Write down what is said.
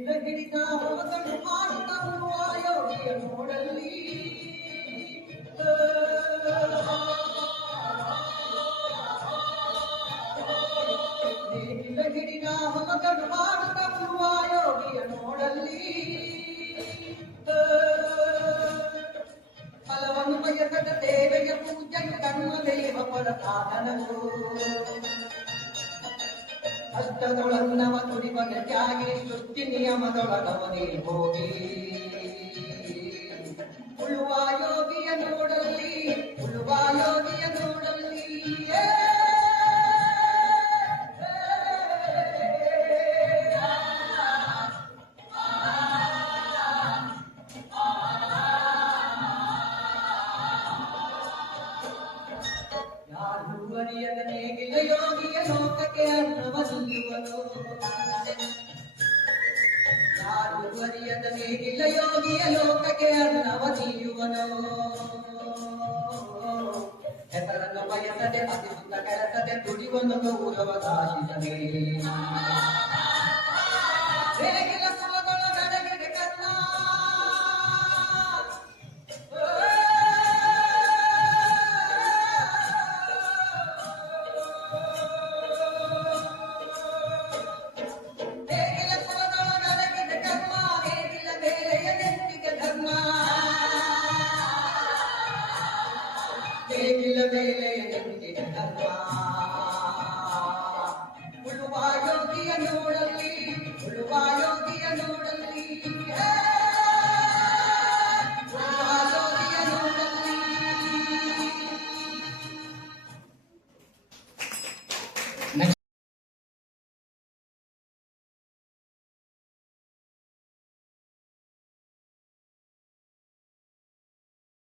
ಹಿಡಿದ ಮಗನು ಮಾಡುವ ಯೋಗಿಯ ನೋಡಲ್ಲಿ ಹಿಡಿದ ಮಗನು ಮಾಡುವ ಯೋಗಿಯ ನೋಡಲ್ಲಿ ಫಲವನ್ನು ಬಯಸದ ಸೇವೆಯ ಪೂಜೆಯ ಕರ್ಮ ದೇವ ಪರ ಸಾಧನವು ಅಷ್ಟದೊಳನ್ನವ ತುಡಿಬಗ ತ್ಯಾಗಿ ಸೃಷ್ಟಿ ನಿಯಮದೊಳಗವನೇ ಹೋಗಿ ಉಳುವ ಯೋಗಿಯ ನೋಡಲ್ಲಿ ಉಳುವ ಯೋಗಿಯ ನೋಡಲ್ಲಿ ಯಾರು ಅರಿಯದ ನೇಗಿಲ ಯೋಗಿಯ ಲೋಕಕ್ಕೆ ಅನ್ನವನಿಯುವನು ಯಾರು ಅರಿಯದ ನೇಗಿಲ ಯೋಗಿಯ ಲೋಕಕ್ಕೆ ಅನ್ನವನಿಯುವನು ಹೆಸರನ್ನು ಬಯಸದೆ ಅತಿಸುತ್ತ ಕೆಲಸದೆ ದುಡಿವನ್ನು ಗೌರವ ದಾಶಿಸದೆ